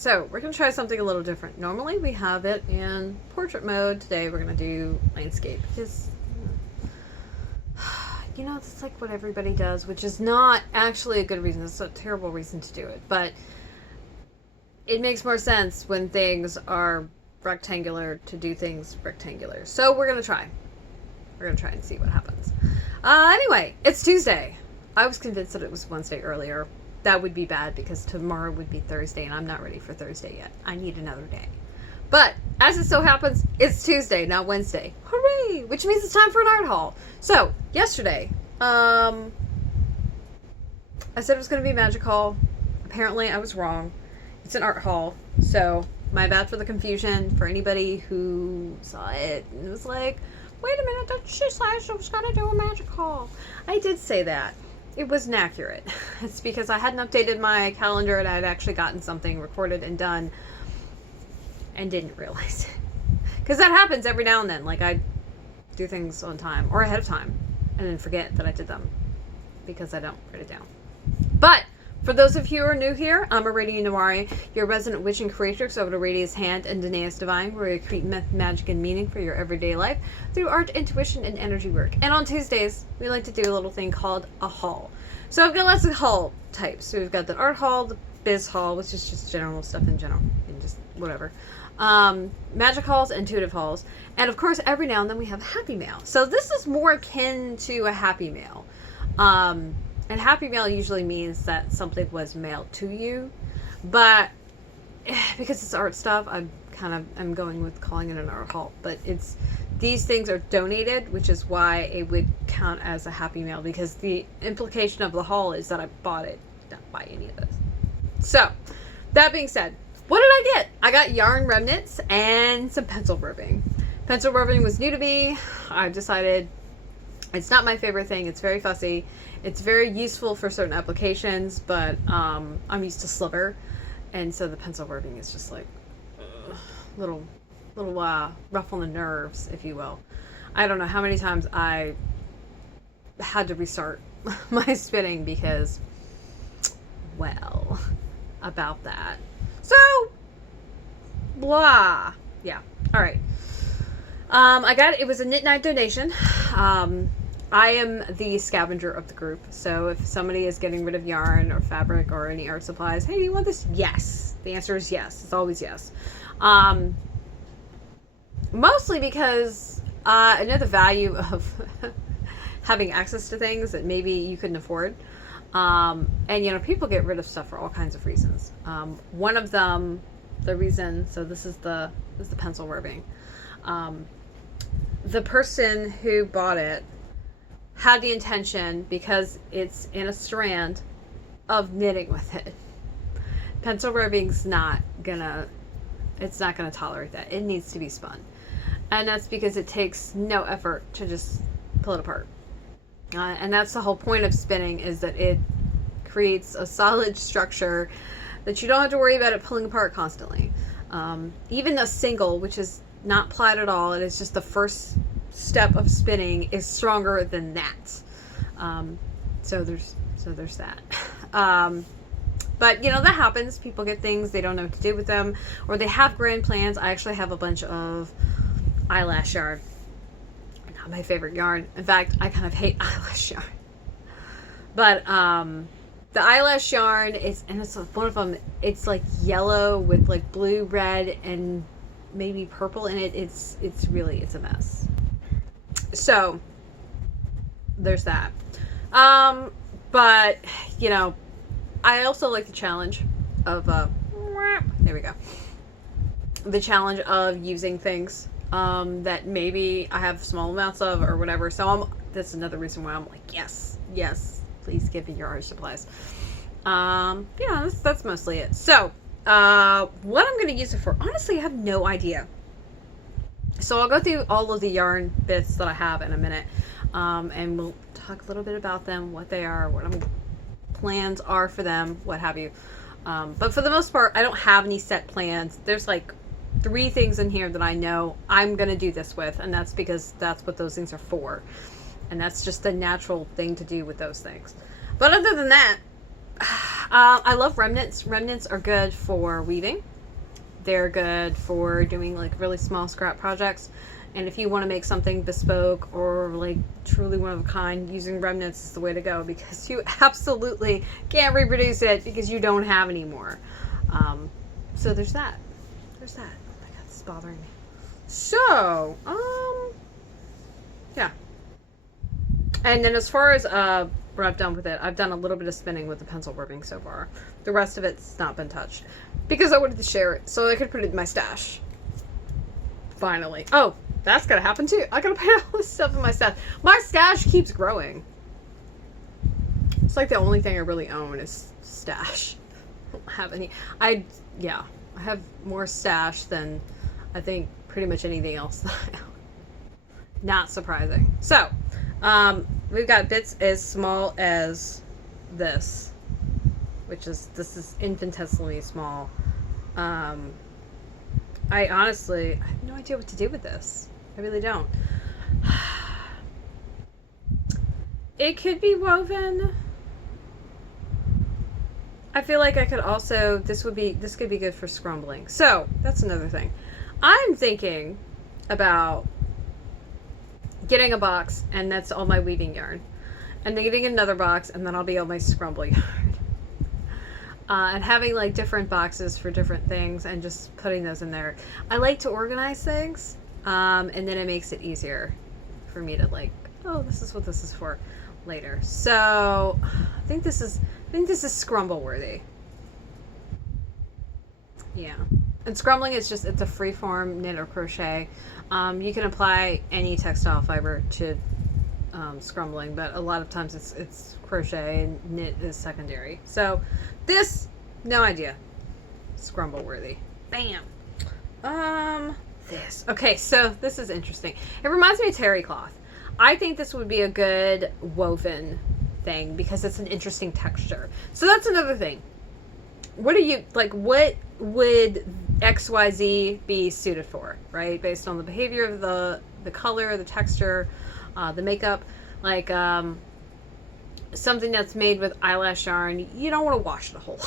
so we're going to try something a little different. Normally we have it in portrait mode. Today we're going to do landscape because, you know, it's like what everybody does, which is not actually a good reason. It's a terrible reason to do it, but it makes more sense when things are rectangular to do things rectangular. So we're going to try. We're going to try and see what happens. Anyway, it's Tuesday. I was convinced that it was Wednesday earlier. That would be bad because tomorrow would be Thursday and I'm not ready for Thursday yet. I need another day. But as it so happens, it's Tuesday, not Wednesday. Hooray! Which means it's time for an art haul. So, yesterday, I said it was going to be a magic haul. Apparently, I was wrong. It's an art haul. So, my bad for the confusion. For anybody who saw it and was like, wait a minute, did she say she was going to do a magic haul? I did say that. It wasn't accurate. It's because I hadn't updated my calendar and I'd actually gotten something recorded and done and didn't realize it. Because that happens every now and then. Like, I do things on time or ahead of time and then forget that I did them because I don't write it down. But for those of you who are new here, I'm Aradia Nawari, your resident witch and creatrix of Aradia's Hand and Danae's Divine, where you create myth, magic, and meaning for your everyday life through art, intuition, and energy work. And on Tuesdays, we like to do a little thing called a haul. So I've got lots of haul types. So we've got the art haul, the biz haul, which is just general stuff in general, and just whatever. Magic hauls, intuitive hauls, and of course, every now and then we have a happy mail. So this is more akin to a happy mail. And happy mail usually means that something was mailed to you, but because it's art stuff, I'm going with calling it an art haul. But these things are donated, which is why it would count as a happy mail, because the implication of the haul is that I bought it, not buy any of this. So, that being said, what did I get? I got yarn remnants and some pencil roving. Pencil roving was new to me. I decided it's not my favorite thing. It's very fussy. It's very useful for certain applications, but I'm used to sliver, and so the pencil roving is just like little rough on the nerves, if you will. I don't know how many times I had to restart my spinning because, well, about that. So, blah. Yeah. All right. It was a Knit Night donation. I am the scavenger of the group, so if somebody is getting rid of yarn or fabric or any art supplies, hey, do you want this? Yes. The answer is yes. It's always yes. Mostly because I know the value of having access to things that maybe you couldn't afford. And, you know, people get rid of stuff for all kinds of reasons. One of them, the reason, so this is the pencil roving. The person who bought it had the intention, because it's in a strand, of knitting with it. Pencil roving's not gonna tolerate that. It needs to be spun. And that's because it takes no effort to just pull it apart. And that's the whole point of spinning, is that it creates a solid structure that you don't have to worry about it pulling apart constantly. Even a single, which is not plied at all, it is just the first step of spinning, is stronger than that. So there's that. But you know, that happens. People get things, they don't know what to do with them, or they have grand plans. I actually have a bunch of eyelash yarn. Not my favorite yarn. In fact, I kind of hate eyelash yarn. But the eyelash yarn it's one of them. It's like yellow with like blue, red, and maybe purple in it. It's a mess. So there's that. But you know, I also like the challenge of there we go. The challenge of using things that maybe I have small amounts of or whatever. So that's another reason why I'm like, yes, please give me your art supplies. Yeah, that's mostly it. So what I'm going to use it for, honestly, I have no idea. So I'll go through all of the yarn bits that I have in a minute, and we'll talk a little bit about them, what they are, what plans are for them, what have you. But for the most part, I don't have any set plans. There's like 3 things in here that I know I'm going to do this with, and that's because that's what those things are for. And that's just the natural thing to do with those things. But other than that, I love remnants. Remnants are good for weaving. They're good for doing like really small scrap projects. And if you want to make something bespoke or like truly one of a kind, using remnants is the way to go, because you absolutely can't reproduce it because you don't have any more. So there's that. There's that. Oh my god, this is bothering me. So, yeah. And then as far as what I've done with it, I've done a little bit of spinning with the pencil ribbing so far. The rest of it's not been touched because I wanted to share it so I could put it in my stash. Finally. Oh, that's gonna happen too. I gotta put all this stuff in my stash. My stash keeps growing. It's like the only thing I really own is stash. I don't have any. I have more stash than I think pretty much anything else that I own. Not surprising. So, we've got bits as small as this, this is infinitesimally small. I honestly, I have no idea what to do with this. I really don't. It could be woven. I feel like I could also, this could be good for scrambling. So, that's another thing. I'm thinking about getting a box, and that's all my weaving yarn. And then getting another box, and then I'll be all my scrumble yarn. And having like different boxes for different things and just putting those in there. I like to organize things, and then it makes it easier for me to like, oh, this is what this is for later. So I think this is scrumble worthy. Yeah. And scrumbling is just, it's a free form knit or crochet. You can apply any textile fiber to scrumbling, but a lot of times it's crochet and knit is secondary. So this, no idea. Scrumble worthy. Bam. This. Okay, so this is interesting. It reminds me of terry cloth. I think this would be a good woven thing because it's an interesting texture. So that's another thing. What are you, like, what would XYZ be suited for, right? Based on the behavior of the color, the texture, the makeup. Like, something that's made with eyelash yarn, you don't want to wash it a whole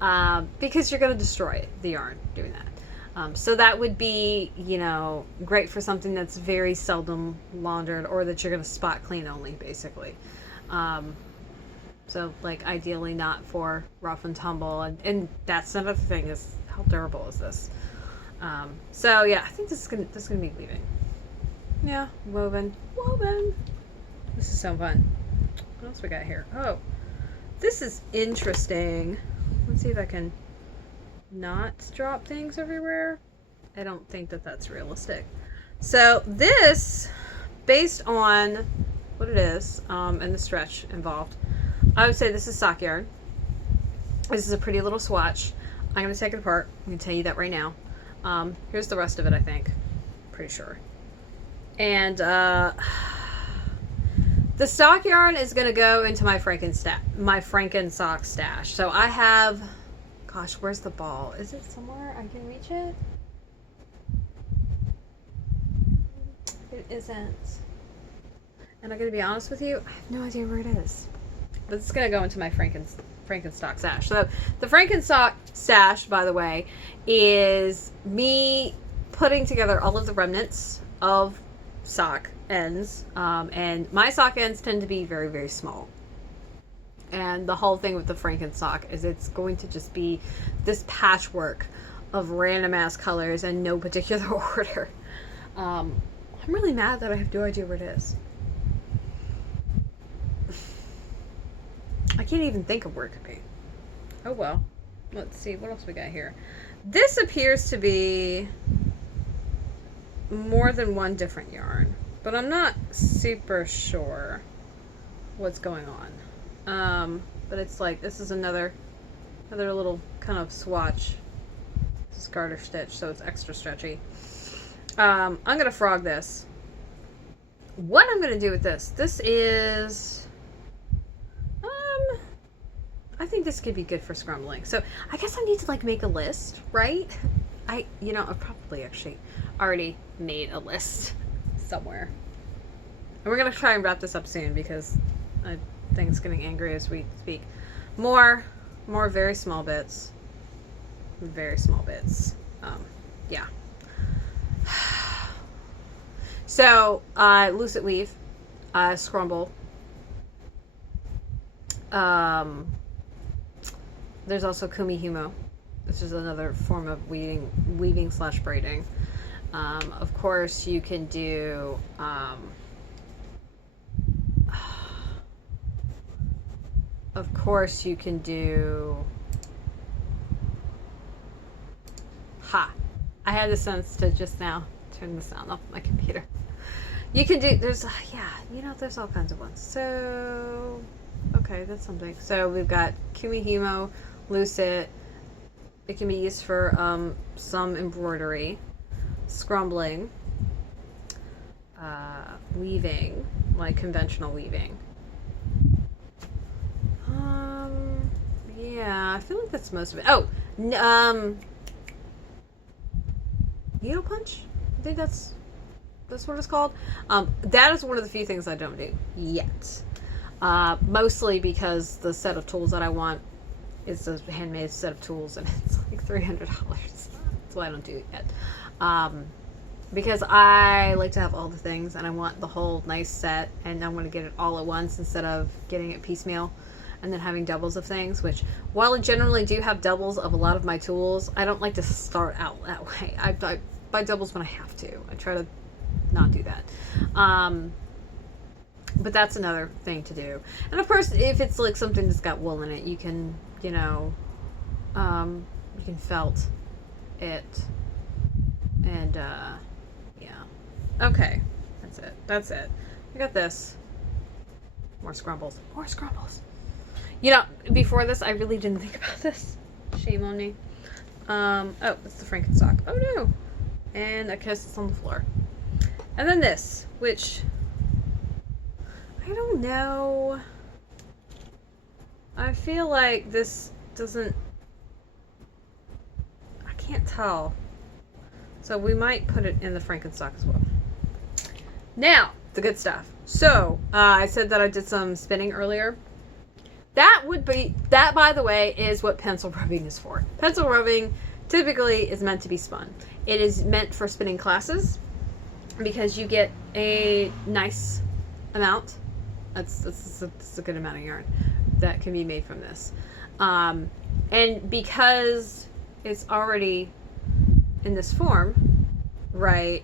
lot. Because you're going to destroy the yarn doing that. So that would be, you know, great for something that's very seldom laundered or that you're going to spot clean only, basically. So, like, ideally not for rough and tumble. And that's another thing, is how durable is this? So, yeah, I think this is gonna be weaving. Yeah, woven. This is so fun. What else we got here? Oh, this is interesting. Let's see if I can not drop things everywhere. I don't think that that's realistic. So this, based on what it is, and the stretch involved, I would say this is sock yarn. This is a pretty little swatch. I'm going to take it apart. I'm going to tell you that right now. Here's the rest of it, I think. Pretty sure. And the sock yarn is going to go into my Franken sock stash. So I have, gosh, where's the ball? Is it somewhere I can reach it? It isn't. And I'm going to be honest with you, I have no idea where it is. But it's going to go into my Frankenstock stash. So the Frankenstock stash, by the way, is me putting together all of the remnants of sock ends. And my sock ends tend to be very, very small. And the whole thing with the Frankenstock is it's going to just be this patchwork of random ass colors in no particular order. I'm really mad that I have no idea where it is. I can't even think of where it could be. Oh well. Let's see, what else we got here? This appears to be more than one different yarn, but I'm not super sure what's going on. But it's like, this is another little kind of swatch. This is garter stitch, so it's extra stretchy. I'm gonna frog this. What I'm gonna do with this is, I think this could be good for scrambling. So I guess I need to like make a list, right? I've probably actually already made a list somewhere. And we're gonna try and wrap this up soon because things getting angry as we speak. More very small bits. Very small bits. Yeah. So, lucid weave, scrumble. There's also kumihimo. This is another form of weaving slash braiding. Of course, you can do I had the sense to just now turn the sound off my computer. You can do, there's all kinds of ones. So, okay, that's something. So we've got kumihimo, lucid. It can be used for some embroidery, scrumbling, weaving, like conventional weaving. Yeah, I feel like that's most of it. Oh, needle punch? I think that's what it's called. That is one of the few things I don't do yet. Mostly because the set of tools that I want is a handmade set of tools, and it's like $300. That's why I don't do it yet. Because I like to have all the things, and I want the whole nice set, and I want to get it all at once instead of getting it piecemeal and then having doubles of things, which while I generally do have doubles of a lot of my tools, I don't like to start out that way. I buy doubles when I have to. I try to not do that. But that's another thing to do. And of course, if it's like something that's got wool in it, you can, you can felt it. And, yeah. Okay. That's it. I got this. More scrumbles. Before this, I really didn't think about this. Shame on me. Oh, it's the Frankenstock. Oh no. And I guess it's on the floor. And then this, which I don't know. I feel like this doesn't, I can't tell. So we might put it in the Frankenstock as well. Now, the good stuff. So, I said that I did some spinning earlier. That, by the way, is what pencil rubbing is for. Pencil rubbing typically is meant to be spun. It is meant for spinning classes because you get a nice amount. That's a good amount of yarn that can be made from this. And because it's already in this form, right,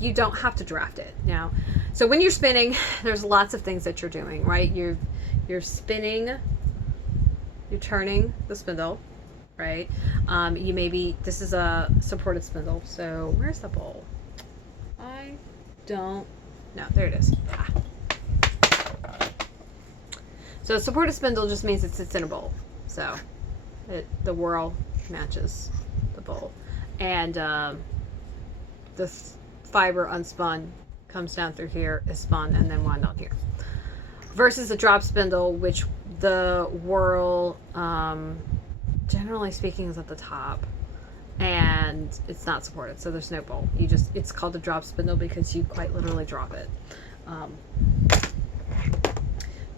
you don't have to draft it. Now, so when you're spinning, there's lots of things that you're doing, right? You're spinning, you're turning the spindle, right? This is a supported spindle, so where's the bowl? No, there it is. So a supported spindle just means it sits in a bowl. So the whirl matches the bowl. And the fiber unspun comes down through here, is spun, and then wound on here. Versus a drop spindle, which the whirl, generally speaking, is at the top. And it's not supported, so there's no bowl. It's called a drop spindle because you quite literally drop it.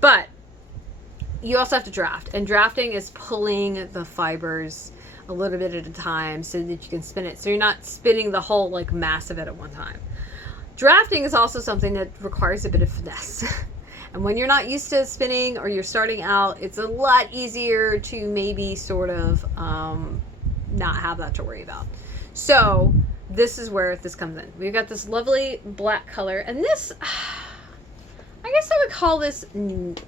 But you also have to draft, and drafting is pulling the fibers a little bit at a time so that you can spin it. So you're not spinning the whole like mass of it at one time. Drafting is also something that requires a bit of finesse. And when you're not used to spinning or you're starting out, it's a lot easier to maybe sort of not have that to worry about. So this is where this comes in. We've got this lovely black color, and this, I guess I would call this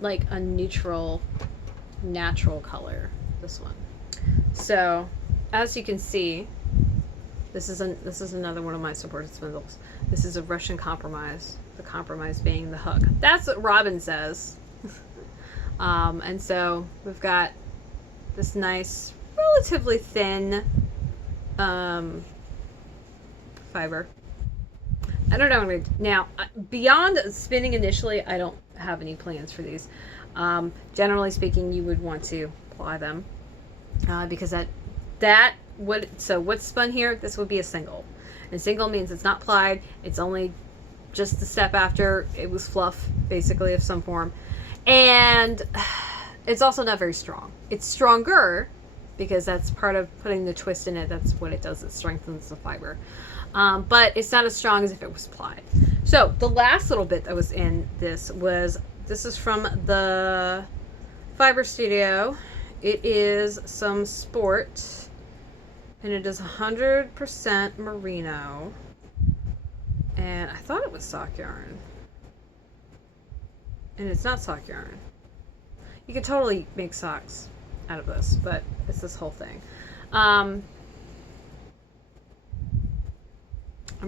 like a natural color, this one. So as you can see, this is another one of my supported spindles. This is a Russian compromise, the compromise being the hook. That's what Robin says. And so we've got this nice, relatively thin fiber. I don't know. Now, beyond spinning initially, I don't have any plans for these. Generally speaking, you would want to ply them because what's spun here, this would be a single. And single means it's not plied. It's only just the step after it was fluff, basically, of some form. And it's also not very strong. It's stronger because that's part of putting the twist in it. That's what it does. It strengthens the fiber. But it's not as strong as if it was plied. So the last little bit that was in this is from the Fiber Studio. It is some sport, and it is 100% merino. And I thought it was sock yarn. And it's not sock yarn. You could totally make socks out of this, but it's this whole thing. I'm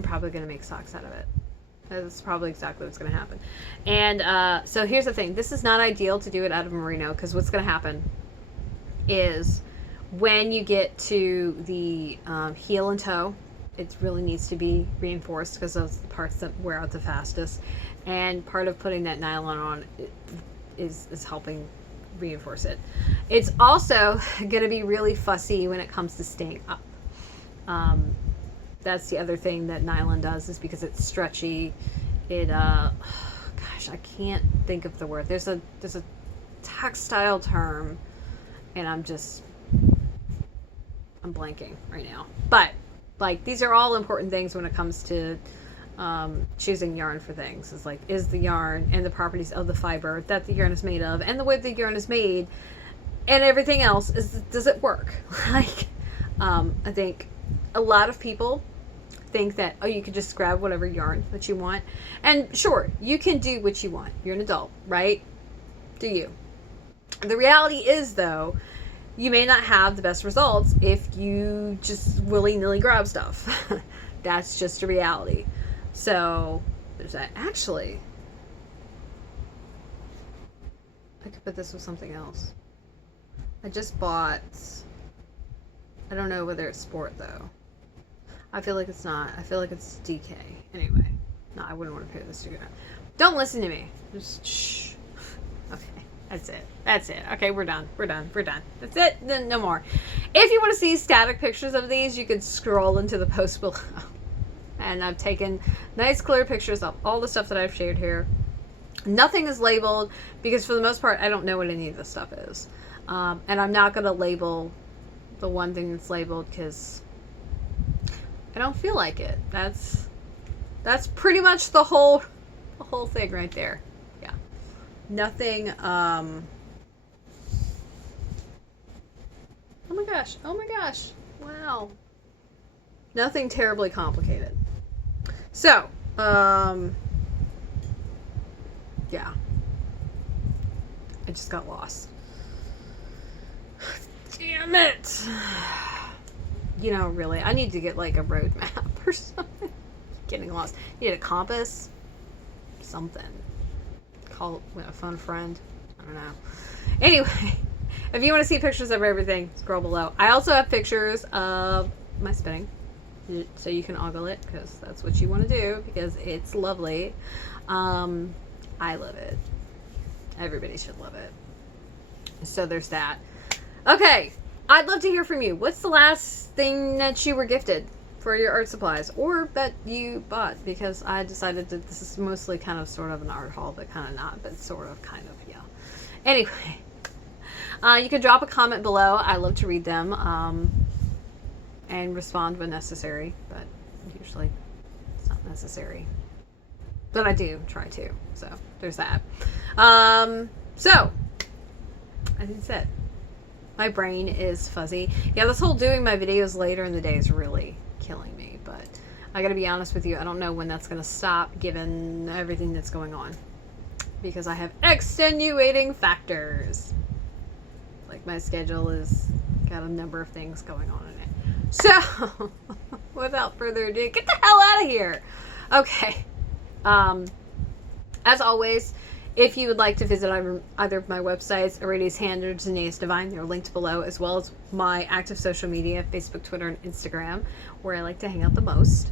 probably going to make socks out of it. That's probably exactly what's going to happen. And so here's the thing. This is not ideal to do it out of merino, because what's going to happen is when you get to the heel and toe, it really needs to be reinforced because of the parts that wear out the fastest. And part of putting that nylon on is helping reinforce it. It's also going to be really fussy when it comes to staying up. That's the other thing that nylon does, is because it's stretchy. It gosh, I can't think of the word. There's a textile term, and I'm blanking right now. But like, these are all important things when it comes to choosing yarn for things. It's like, is the yarn and the properties of the fiber that the yarn is made of, and the way the yarn is made, and everything else, does it work? Like, I think a lot of people think that, oh, you can just grab whatever yarn that you want, and sure, you can do what you want. You're an adult, right? Do you? The reality is, though, you may not have the best results if you just willy-nilly grab stuff. That's just a reality. So there's that. Actually, I could put this with something else. I just bought, I don't know whether it's sport though. I feel like it's not. I feel like it's DK. Anyway, no, I wouldn't want to pair this together. Don't listen to me. Just shh. Okay, that's it. That's it. Okay, we're done. We're done. We're done. That's it. Then no more. If you want to see static pictures of these, you could scroll into the post below. And I've taken nice clear pictures of all the stuff that I've shared here. Nothing is labeled because for the most part, I don't know what any of this stuff is. And I'm not going to label the one thing that's labeled because I don't feel like it. That's pretty much the whole thing right there. Yeah. Nothing, oh my gosh. Oh my gosh. Wow. Nothing terribly complicated. So, yeah. I just got lost. Damn it. You know, really, I need to get like a road map or something. Getting lost. Need a compass. Something. Call a phone friend. I don't know. Anyway, if you want to see pictures of everything, scroll below. I also have pictures of my spinning, so you can ogle it because that's what you want to do because it's lovely. I love it. Everybody should love it. So there's that. Okay, I'd love to hear from you. What's the last thing that you were gifted for your art supplies or that you bought? Because I decided that this is mostly kind of sort of an art haul, but kind of not, but sort of kind of, yeah. Anyway, you can drop a comment below. I love to read them and respond when necessary, but usually it's not necessary. But I do try to, so there's that. So, I think that's it. My brain is fuzzy. Yeah, this whole doing my videos later in the day is really killing me, but I gotta be honest with you, I don't know when that's gonna stop given everything that's going on. Because I have extenuating factors. Like my schedule is got a number of things going on in it. So, without further ado, get the hell out of here! Okay. As always, if you would like to visit either of my websites, Aradia's Hand or Janaeus Divine, they're linked below, as well as my active social media, Facebook, Twitter, and Instagram, where I like to hang out the most.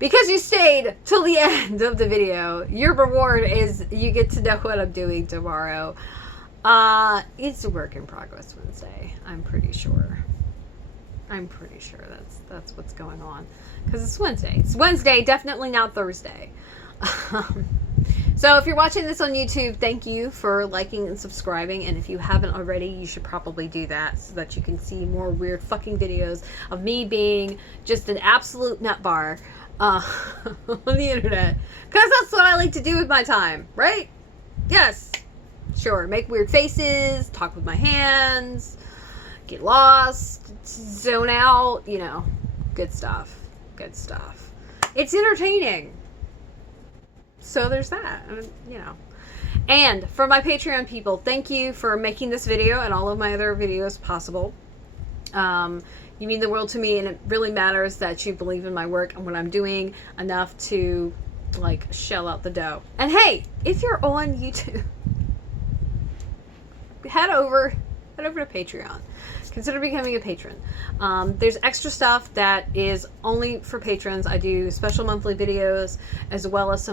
Because you stayed till the end of the video, your reward is you get to know what I'm doing tomorrow. It's a work in progress Wednesday, I'm pretty sure. I'm pretty sure that's what's going on. Because it's Wednesday. It's Wednesday, definitely not Thursday. So if you're watching this on YouTube, thank you for liking and subscribing. And if you haven't already, you should probably do that so that you can see more weird fucking videos of me being just an absolute nut bar on the internet. Because that's what I like to do with my time, right? Yes. Sure. Make weird faces, talk with my hands, get lost, zone out, you know. Good stuff. Good stuff. It's entertaining. So there's that, you know. And for my Patreon people, thank you for making this video and all of my other videos possible. You mean the world to me, and it really matters that you believe in my work and what I'm doing enough to, like, shell out the dough. And hey, if you're on YouTube, head over to Patreon. Consider becoming a patron. There's extra stuff that is only for patrons. I do special monthly videos as well as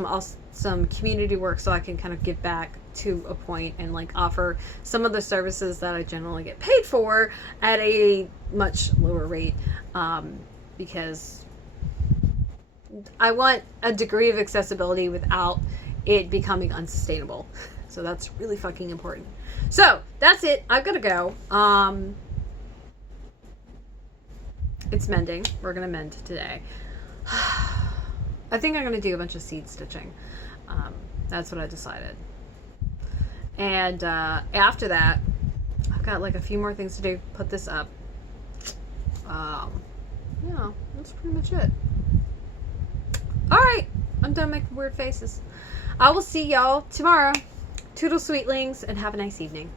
some community work, so I can kind of give back to a point and like offer some of the services that I generally get paid for at a much lower rate, because I want a degree of accessibility without it becoming unsustainable. So that's really fucking important. So that's it. I've got to go. It's mending. We're going to mend today. I think I'm going to do a bunch of seed stitching. That's what I decided. And after that, I've got like a few more things to do. Put this up. Yeah, that's pretty much it. All right. I'm done making weird faces. I will see y'all tomorrow. Toodle sweetlings, and have a nice evening.